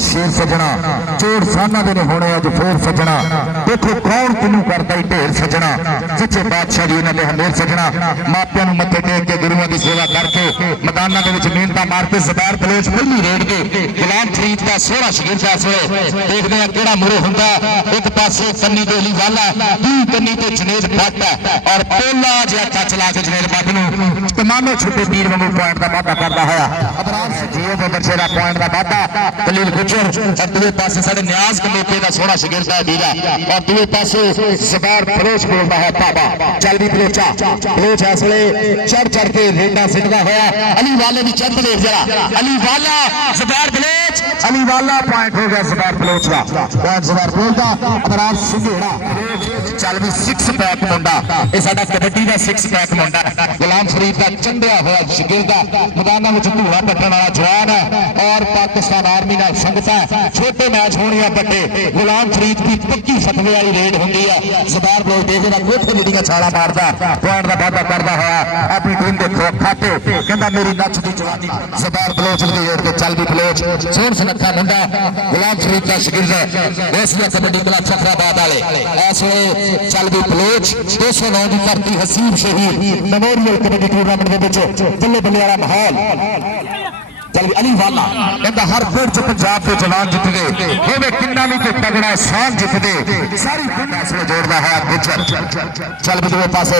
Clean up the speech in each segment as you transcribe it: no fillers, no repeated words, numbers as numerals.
शेर सजना चोर साना दे होने अज फेर सजना देखो कौन किनू करता ही ढेर सजना सच्चे बादशाह जी उन्होंने हमेर सजना मापिया मत्थे टेक के गुरुओं की सेवा करके मैदानों के मेहनत मार के सरदार बलोच पहली रेड के गुलाम फरीद का सोहरा शगिरदा इस वे देखते हैं कि मुरे होंगे एक पासे कन्नी तो अली वाला कन्नी तो जुनेद भट्ट है और पोला जहा टच ला के जुनेद भट्ट नूं तमामों छुट्टे तीर वांगू पॉइंट का वाधा करता है जियो के बचेरा पॉइंट का वाधा दलील गुजर और दूसरे पासे साढ़े न्याज कमेटी का सोहरा शगिरदा है बीरा और दूसरे पासे सरदार बलोच बोलता है बाबा चल भी बलोचा बलोच इस वे चढ़ चढ़ के रेडा सिटदा होया अली वाले की चढ़ देख जरा अली वाला सरदार बलोच अली वाला पॉइंट हो गया सरदार बलोच का पॉइंट सरदार बलोच का अदराज सिंघेड़ा चल भी 6 पैक मुंडा ये साडा कबड्डी का 6 पैक मुंडा गुलाम फरीद का चंडिया हुआ शगिरदा मैदानों में धूड़ा पट्टन वाला जवान है और पाकिस्तान आर्मी नाल संगत है छोटे मैच होने बड़े गुलाम फरीद की पक्की फतवे वाली रेड होंगी है सरदार बलोच देखदा कोठे लीडिंग छाला मारदा पॉइंट का वादा करदा होया अपनी टीम के खाते कहंदा मेरी नच दी जवानी सरदार बलोच की रेड के चल भी बलोच सोहन सुनखा मुंडा गुलाम फरीद का शगिरदा वैसी कबड्डी क्लब फखराबाद वाले ऐसे चल भी बलोच 209 की धरती हसीब शहीद मेमोरियल कबड्डी टूर्नामेंट के बल्ले बल्ले वाला माहौल चल अली वाला कहता हर फिर च पंजाब के जवान जित गए होवे किन्ना भी कोई तगड़ा शान जित दे सारी फैसले जोड़ता है गुजर चल भी दोवें पासे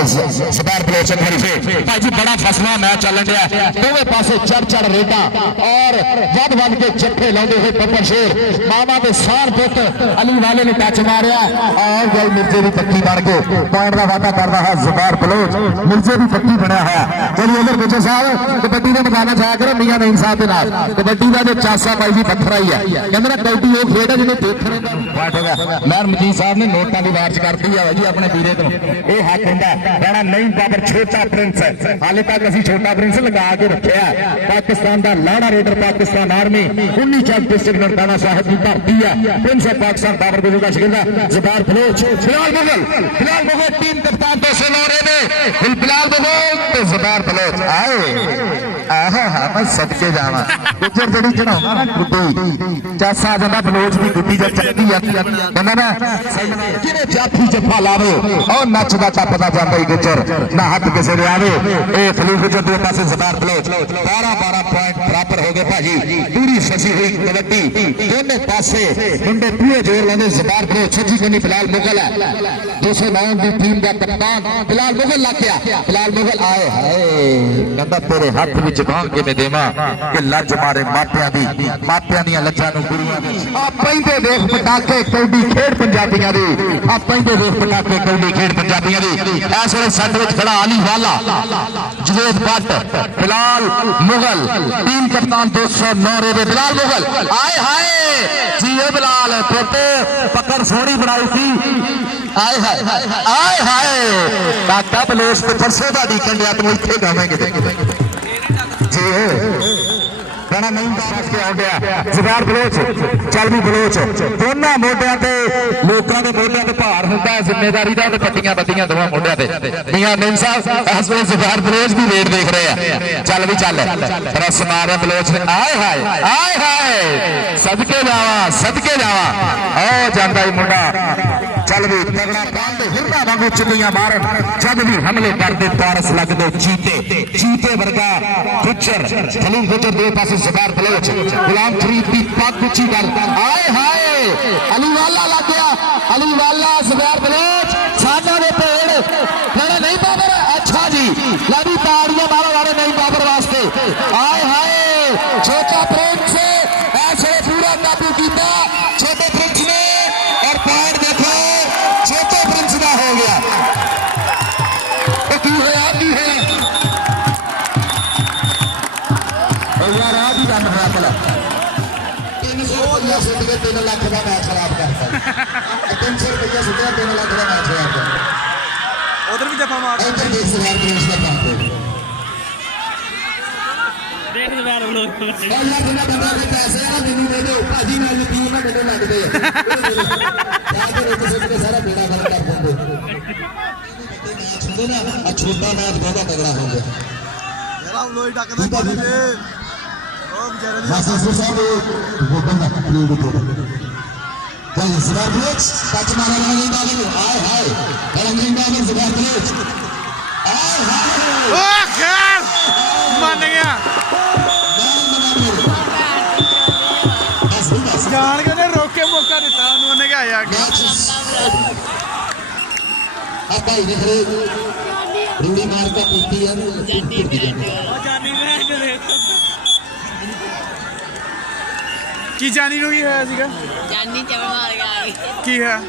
सरदार बलोच खरीफे भाई जी बड़ा फसला मैच चलन रहा दोवें पासे चढ़ चढ़ रेडा और वध वध के जफ्फे लाते हुए पप्पर शेर मामा के शान पुत अली वाले ने टच मारिया और गल मिर्जे की पक्की बन के पॉइंट का वादा कर रहा है सरदार बलोच मिर्जे की पक्की बनया है चलिए उधर गुजर साहब कबड्डी के मैदान जाया करो मियां नईम साहब कबड्डी का जो चासा भाई जी पत्थर ही है कहते ना कबड्डी वो खेड है जिन्हें देखने मैं मजीद साहब ने नोटा की वार्च कर दी है जी अपने वीरे को यह हक होंगे कहना नहीं बाबर छोटा प्रिंस है हाले तक असं छोटा प्रिंस लगा के रखे पाकिस्तान का लाड़ा रेडर पाकिस्तान आर्मी 19 चक डिस्ट्रिक्ट ननकाना साहब की भर्ती है प्रिंस है पाकिस्तान बाबर गुरु का शिकंजा सरदार बलोच फिलहाल मुगल टीम कप्तान तो सोनौरे ने फिलहाल मुगल तो सरदार बलोच आए सबके जाना गुजर जड़ी चढ़ाउंदा ना गुड्डी चासा जांदा बलोच की गुड्डी जब चक्की कहंदा ना जिने जाफी जफा लावे और नचदा टपदा जांदा ही गुजर ना हथ किसे दे आवे ए खलीफ गुजर दे पासे सरदार बलोच 12 पॉइंट बराबर हो गए भाजी पूरी फसी हुई कबड्डी दोनों पासे मुंडे पूरे जोर लाने सरदार बलोच सजी कोनी फिलहाल मुगल है 209 की टीम का कप्तान फिलहाल मुगल लग गया फिलहाल मुगल आए हाय कहंदा तेरे हाथ में जबान के मैं देवा कि लज मारे मापिया दी मापिया दी लज्जा नूं गुरुआं दी आ पैंदे देख पटाके कौडी खेड पंजाबियां दी आ पैंदे देख पटाके कौडी खेड पंजाबियां दी इस वेले साडे विच खड़ा अली वाला जुनेद भट्ट बिलाल मुगल टीम कप्तान 209 रे बिलाल मुगल आए हाय जी ए बिलाल पोते पकड़ सोहनी बनाई थी आए हाय काका बलोच ते फरसे दा दी कंडिया तू इत्थे गावेंगे जी गाना नहीं समझ के आ गया सरदार बलोच चल भी बलोच दोनों मोढियां ते लोकां दे मोढियां ते भार हुंदा है जिम्मेदारी दा ते पट्टियां बद्दियां दोवां मोढियां ते मियां नईम साहब इस वेले सरदार बलोच भी रेड देख रहे हैं चल भी चल रस मारे बलोच ने आए हाय सदके जावा ओ जांदा ही मुंडा चल भी तगड़ा बंद हिरदा वांगू चुलियां मारन जब भी हमले करते पारस लगते चीते वर्गा गुजर खलील गुजर दे पासे सरदार बलोच गुलाम फरीद की पग उची कर आए हाय अली वाला लग गया अली वाला सरदार बलोच साडा दे पेड़ कहना नहीं बाबर अच्छा जी लाड़ी ताड़ियां मारो वाले नहीं बाबर वास्ते आए हाय छोटा प्रिंस ऐसे पूरा काबू किया छोटे प्रिंस ने और पैर देखो छोटे प्रिंस का हो गया यार आज ही रन खराब करा 300 रुपया सुट के 3 लाख का मैच खराब करता 300 रुपया सुट के 3 लाख का मैच खराब करता उधर भी जफा मार इधर देख सरदार प्रिंस का काम पे देख सरदार लोग अल्लाह बिना बंदा के पैसे ना देनी दे दो भाजी नाल टीम ना कटे लग दे जाके रोक के सारा बेड़ा गर्क कर देंगे सुनो ना छोटा मैच बहुत तगड़ा हो गया यार हम लोई टकदा नहीं ले ਬਸ ਅਸਰ ਸਾਹਿਬ ਉਹ ਬੰਦਾ ਪਲੇਡ ਤੋਂ ਚੱਲ ਸਵਾਰ ਪਲੇਟ ਟੱਚ ਮਾਰਨ ਵਾਲਾ ਨਹੀਂ ਬਾਬਰ ਹਾਏ ਹਾਏ ਰਣਜੀਤ ਬਾਬਰ ਸਵਾਰ ਪਲੇਟ ਹਾਏ ਹਾਏ ਓ ਖੈਰ ਮੰਨ ਗਿਆ ਜਾਣ ਕੇ ਨੇ ਰੋਕ ਕੇ ਮੌਕਾ ਦਿੱਤਾ ਉਹਨੂੰ ਉਹਨੇ ਕਿਹਾ ਆ ਆ ਭਾਈ ਨੇ ਖਰੇ ਰੂੜੀ ਮਾਰ ਕੇ ਪੀਤੀ ਆ ਕੀ ਜਾਨੀ ਨੂੰ ਕੀ ਹੋਇਆ ਸੀਗਾ ਜਾਨੀ ਚਵਲ ਮਾਰ ਗਿਆ ਕੀ ਹੈ